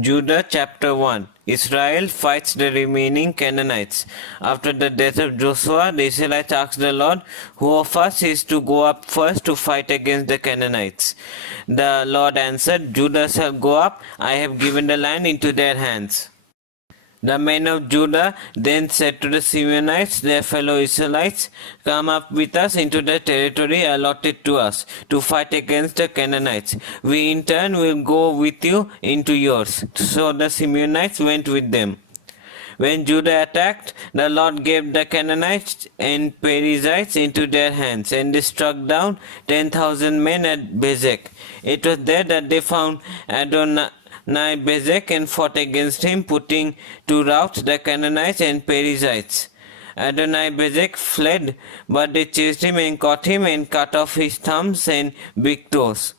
Judah chapter 1. Israel fights the remaining Canaanites. After the death of Joshua, the Israelites asked the Lord, "Who of us is to go up first to fight against the Canaanites?" The Lord answered, "Judah shall go up. I have given the land into their hands." The men of Judah then said to the Simeonites, their fellow Israelites, "Come up with us into the territory allotted to us to fight against the Canaanites. We in turn will go with you into yours." So the Simeonites went with them. When Judah attacked, the Lord gave the Canaanites and Perizzites into their hands, and they struck down 10,000 men at Bezek. It was there that they found Adonai-Bezek and fought against him, putting to rout the Canaanites and Perizzites. Adonai-Bezek fled, but they chased him and caught him and cut off his thumbs and big toes.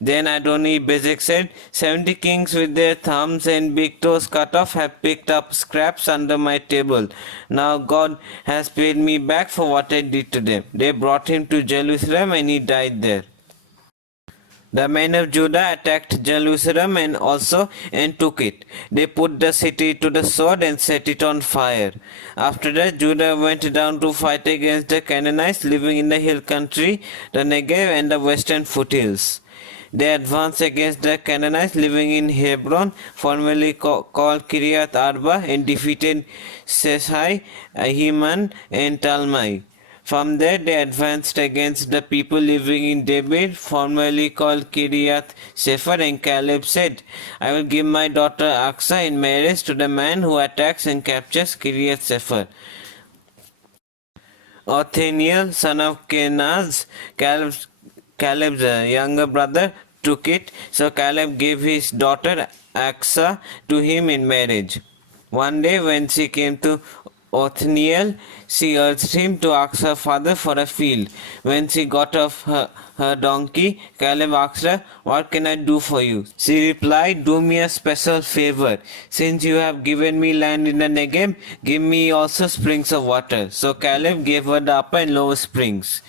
Then Adoni-Bezek said, 70 kings with their thumbs and big toes cut off have picked up scraps under my table. Now God has paid me back for what I did to them. They brought him to Jerusalem and he died there. The men of Judah attacked Jerusalem and took it. They put the city to the sword and set it on fire. After that, Judah went down to fight against the Canaanites living in the hill country, the Negev and the western foothills. They advanced against the Canaanites living in Hebron, formerly called Kiriath Arba, and defeated Sheshai, Ahiman, and Talmai. From there they advanced against the people living in Debir, formerly called Kiriath Sefer, and Caleb said, "I will give my daughter Aksa in marriage to the man who attacks and captures Kiriath Sefer." Othniel, son of Kenaz, Caleb's younger brother, took it, so Caleb gave his daughter Aksa to him in marriage. One day when she came to Othniel, she urged him to ask her father for a field. When she got off her donkey, Caleb asked her, "What can I do for you?" She replied, "Do me a special favor. Since you have given me land in the Negev, give me also springs of water." So Caleb gave her the upper and lower springs.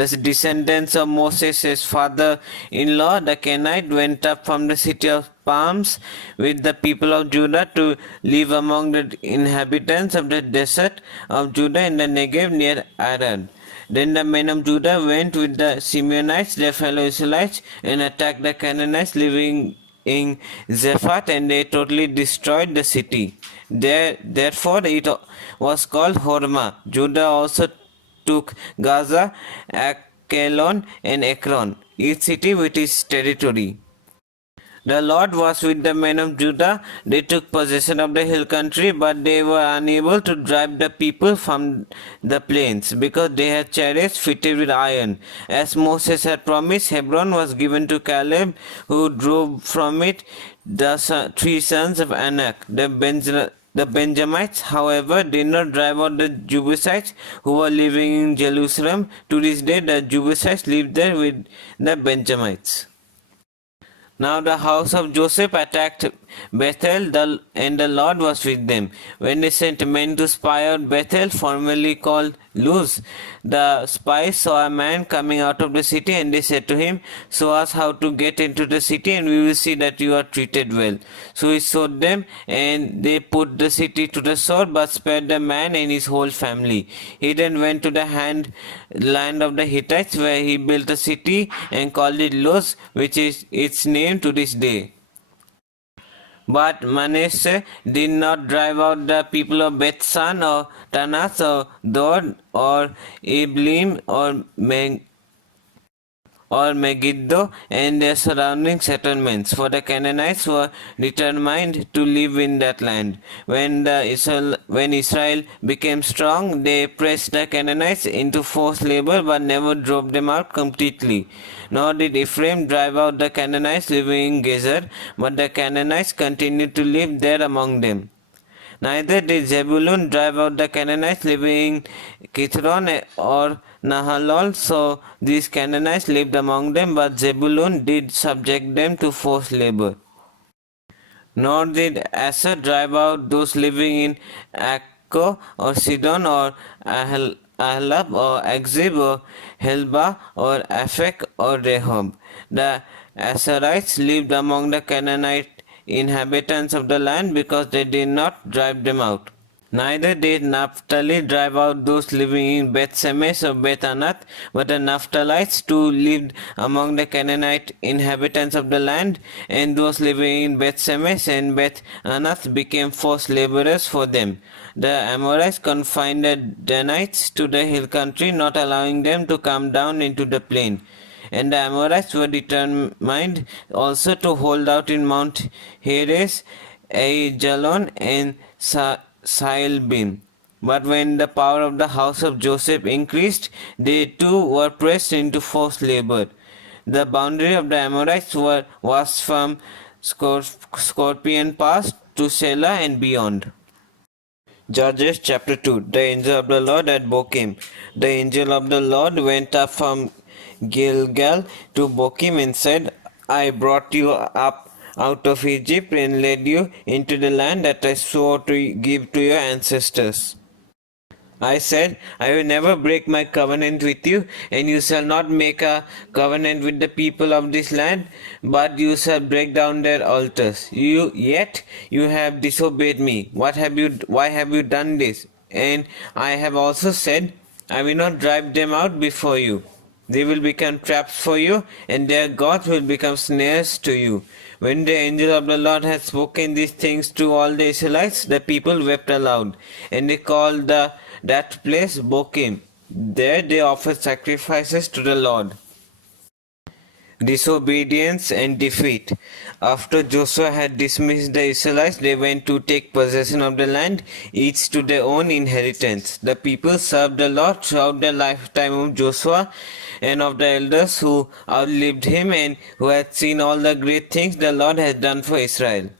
The descendants of Moses, his father-in-law, the Kenite, went up from the city of Palms with the people of Judah to live among the inhabitants of the desert of Judah in the Negev near Arad. Then the men of Judah went with the Simeonites, their fellow Israelites, and attacked the Canaanites living in Zephath, and they totally destroyed the city. Therefore it was called Hormah. Judah also took Gaza, Akelon, and Ekron, each city with its territory. The Lord was with the men of Judah. They took possession of the hill country, but they were unable to drive the people from the plains, because they had chariots fitted with iron. As Moses had promised, Hebron was given to Caleb, who drove from it the three sons of Anak. The Benjamites, however, did not drive out the Jebusites who were living in Jerusalem. To this day, the Jebusites live there with the Benjamites. Now the house of Joseph attacked Bethel, and the Lord was with them. When they sent men to spy out Bethel, formerly called Luz, the spies saw a man coming out of the city, and they said to him, "Show us how to get into the city, and we will see that you are treated well." So he showed them, and they put the city to the sword, but spared the man and his whole family. He then went to the land of the Hittites, where he built a city and called it Luz, which is its name to this day. But Manasseh did not drive out the people of Bethsan or Tanas or Dod or Iblim or Megiddo and their surrounding settlements, for the Canaanites were determined to live in that land. When Israel became strong, they pressed the Canaanites into forced labor, but never drove them out completely. Nor did Ephraim drive out the Canaanites living in Gezer, but the Canaanites continued to live there among them. Neither did Zebulun drive out the Canaanites living in Kithron or Nahalol, so these Canaanites lived among them, but Zebulun did subject them to forced labor. Nor did Asher drive out those living in Akko or Sidon or Ahlab or Akzib or Helba or Aphek or Rehob. The Asherites lived among the Canaanite inhabitants of the land because they did not drive them out. Neither did Naphtali drive out those living in Beth Semes or Beth Anath, but the Naphtalites too lived among the Canaanite inhabitants of the land, and those living in Beth Semes and Beth Anath became forced laborers for them. The Amorites confined the Danites to the hill country, not allowing them to come down into the plain. And the Amorites were determined also to hold out in Mount Heres, Aijalon, and Saalbim. But when the power of the house of Joseph increased, they too were pressed into forced labor. The boundary of the Amorites was from Scorpion Pass to Selah and beyond. Judges chapter 2. The angel of the Lord at Bochim. The angel of the Lord went up from Gilgal to Bochim and said, I brought you up out of Egypt and led you into the land that I swore to give to your ancestors. I said, I will never break my covenant with you, and you shall not make a covenant with the people of this land, but you shall break down their altars. Yet you have disobeyed me. Why have you done this? And I have also said, I will not drive them out before you. They will become traps for you, and their gods will become snares to you. When the angel of the Lord had spoken these things to all the Israelites, the people wept aloud, and they called that place Bochim. There they offered sacrifices to the Lord. Disobedience and defeat. After Joshua had dismissed the Israelites, they went to take possession of the land, each to their own inheritance. The people served the Lord throughout the lifetime of Joshua and of the elders who outlived him and who had seen all the great things the Lord had done for Israel.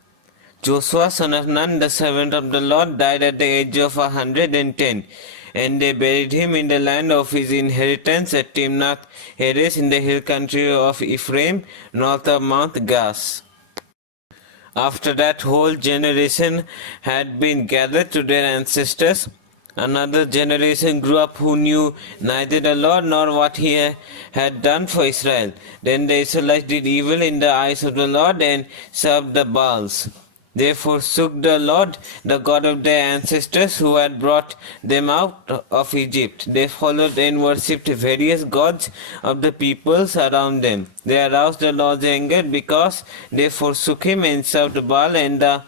Joshua son of Nun, the servant of the Lord, died at the age of 110, and they buried him in the land of his inheritance at Timnath Heres in the hill country of Ephraim, north of Mount Gas. After that whole generation had been gathered to their ancestors, another generation grew up who knew neither the Lord nor what he had done for Israel. Then the Israelites did evil in the eyes of the Lord and served the Baals. They forsook the Lord, the God of their ancestors who had brought them out of Egypt. They followed and worshipped various gods of the peoples around them. They aroused the Lord's anger because they forsook him and served Baal and the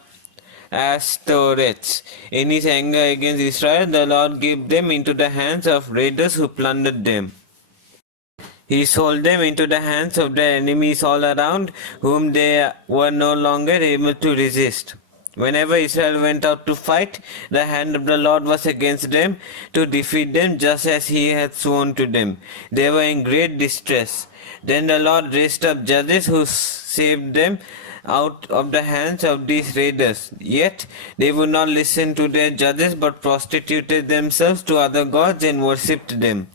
Ashtoreths. In his anger against Israel, the Lord gave them into the hands of raiders who plundered them. He sold them into the hands of their enemies all around, whom they were no longer able to resist. Whenever Israel went out to fight, the hand of the Lord was against them to defeat them just as he had sworn to them. They were in great distress. Then the Lord raised up judges who saved them out of the hands of these raiders. Yet they would not listen to their judges but prostituted themselves to other gods and worshipped them.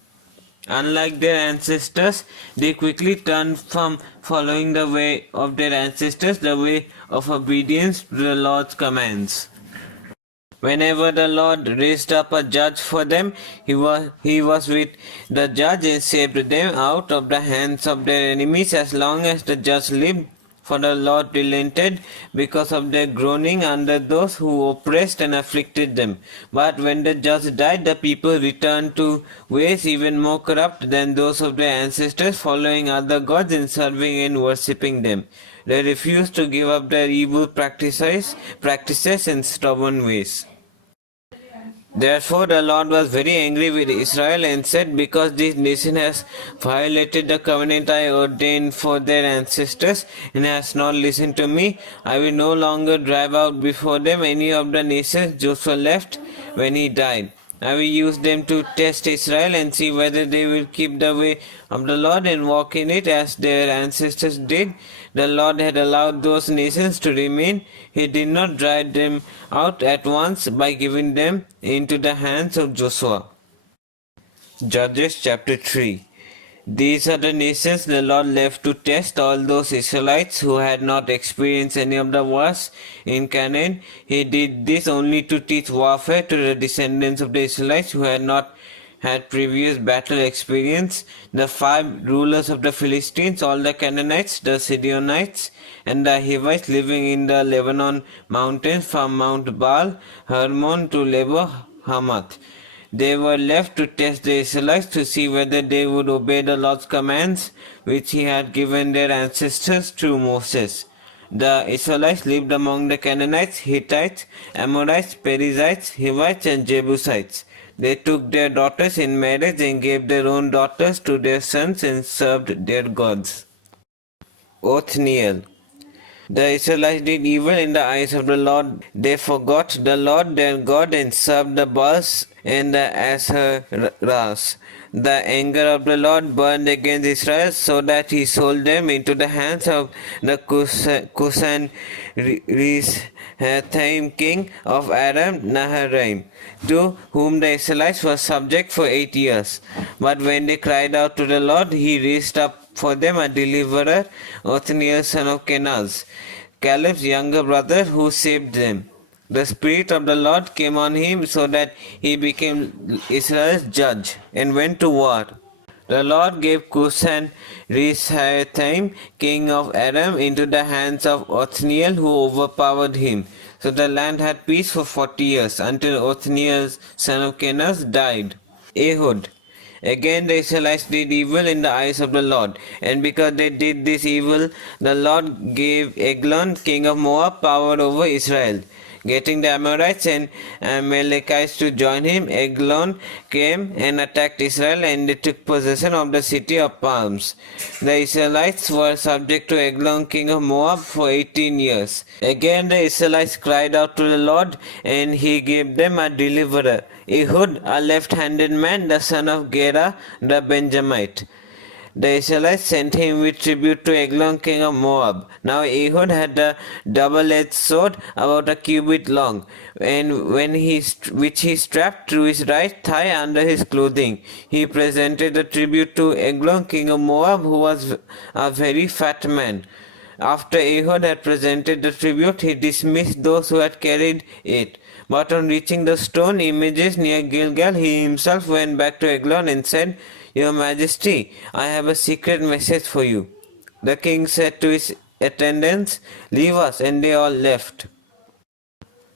Unlike their ancestors, they quickly turned from following the way of their ancestors, the way of obedience to the Lord's commands. Whenever the Lord raised up a judge for them, he was with the judge and saved them out of the hands of their enemies as long as the judge lived. For the Lord relented because of their groaning under those who oppressed and afflicted them. But when the judge died, the people returned to ways even more corrupt than those of their ancestors, following other gods and serving and worshipping them. They refused to give up their evil practices and stubborn ways. Therefore the Lord was very angry with Israel and said, because this nation has violated the covenant I ordained for their ancestors and has not listened to me, I will no longer drive out before them any of the nations Joshua left when he died. I will use them to test Israel and see whether they will keep the way of the Lord and walk in it as their ancestors did. The Lord had allowed those nations to remain. He did not drive them out at once by giving them into the hands of Joshua. Judges chapter 3. These are the nations the Lord left to test all those Israelites who had not experienced any of the wars in Canaan. He did this only to teach warfare to the descendants of the Israelites who had not had previous battle experience. The 5 rulers of the Philistines, all the Canaanites, the Sidonites, and the Hivites living in the Lebanon mountains from Mount Baal Hermon to Lebo Hamath. They were left to test the Israelites to see whether they would obey the Lord's commands which he had given their ancestors through Moses. The Israelites lived among the Canaanites, Hittites, Amorites, Perizzites, Hivites, and Jebusites. They took their daughters in marriage and gave their own daughters to their sons and served their gods. Othniel. The Israelites did evil in the eyes of the Lord. They forgot the Lord their God and served the Baals and the Asherahs. The anger of the Lord burned against Israel so that he sold them into the hands of the Cusan Rishathaim king of Aram Naharaim, to whom the Israelites were subject for 8 years. But when they cried out to the Lord, he raised up for them a deliverer, Othniel son of Kenaz, Caleb's younger brother, who saved them. The Spirit of the Lord came on him so that he became Israel's judge and went to war. The Lord gave Cusan Rishathaim, king of Aram, into the hands of Othniel, who overpowered him. So the land had peace for 40 years, until Othniel son of Kenaz died. Ehud. Again the Israelites did evil in the eyes of the Lord, and because they did this evil, the Lord gave Eglon, king of Moab, power over Israel. Getting the Amorites and Amalekites to join him, Eglon came and attacked Israel, and they took possession of the city of palms. The Israelites were subject to Eglon, king of Moab, for 18 years. Again the Israelites cried out to the Lord, and he gave them a deliverer, Ehud, a left-handed man, the son of Gera, the Benjamite. The Israelites sent him with tribute to Eglon, king of Moab. Now Ehud had a double-edged sword about a cubit long, and which he strapped to his right thigh under his clothing. He presented the tribute to Eglon, king of Moab, who was a very fat man. After Ehud had presented the tribute, he dismissed those who had carried it. But on reaching the stone images near Gilgal, he himself went back to Eglon and said, "Your Majesty, I have a secret message for you." The king said to his attendants, "Leave us," and they all left.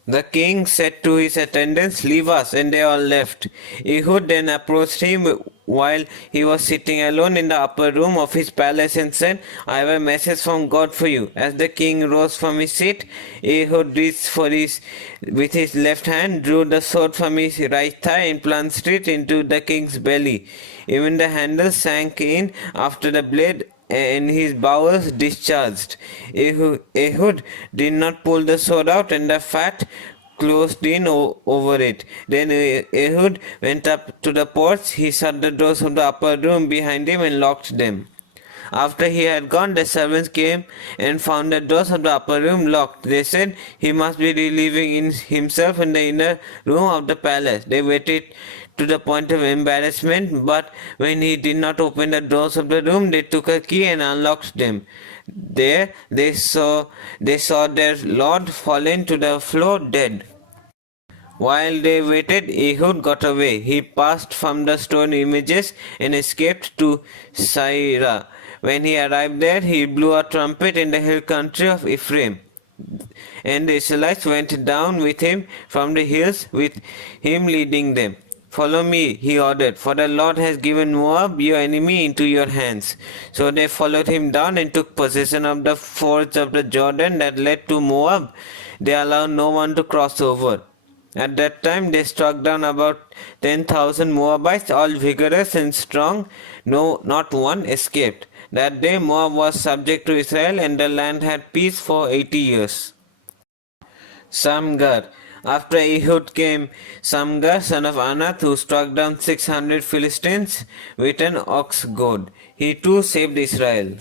The king said to his attendants, "Leave us," and they all left. Ehud then approached him while he was sitting alone in the upper room of his palace and said, "I have a message from God for you." As the king rose from his seat, Ehud reached with his left hand, drew the sword from his right thigh and plunged it into the king's belly. Even the handle sank in after the blade, and his bowels discharged. Ehud did not pull the sword out, and the fat closed in over it. Then Ehud went up to the porch. He shut the doors of the upper room behind him and locked them. After he had gone, the servants came and found the doors of the upper room locked. They said he must be relieving himself in the inner room of the palace. They waited to the point of embarrassment, but when he did not open the doors of the room, they took a key and unlocked them. There they saw their lord fallen to the floor dead. While they waited, Ehud got away. He passed from the stone images and escaped to Seirah. When he arrived there, he blew a trumpet in the hill country of Ephraim. And the Israelites went down with him from the hills, with him leading them. "Follow me," he ordered, "for the Lord has given Moab, your enemy, into your hands." So they followed him down and took possession of the fords of the Jordan that led to Moab. They allowed no one to cross over. At that time they struck down about 10,000 Moabites, all vigorous and strong. No, not one escaped. That day Moab was subject to Israel, and the land had peace for 80 years. Samgar. After Ehud came Samgar, son of Anath, who struck down 600 Philistines with an ox goad. He too saved Israel.